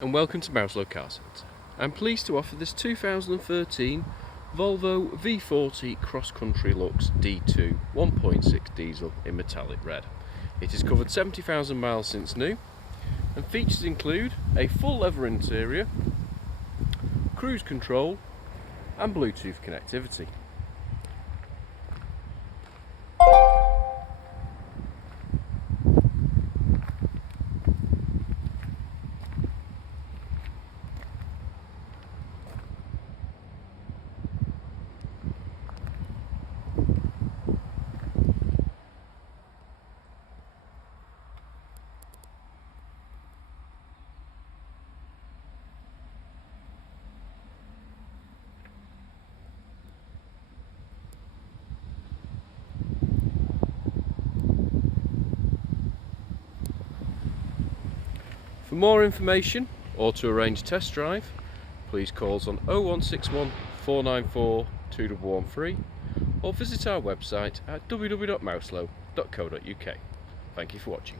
And welcome to Mouselow Car Centre. I'm pleased to offer this 2013 Volvo V40 Cross Country Lux D2 1.6 diesel in metallic red. It has covered 70,000 miles since new, and features include a full leather interior, cruise control and Bluetooth connectivity. For more information or to arrange a test drive, please call us on 0161 494 2113 or visit our website at www.mouselow.co.uk. Thank you for watching.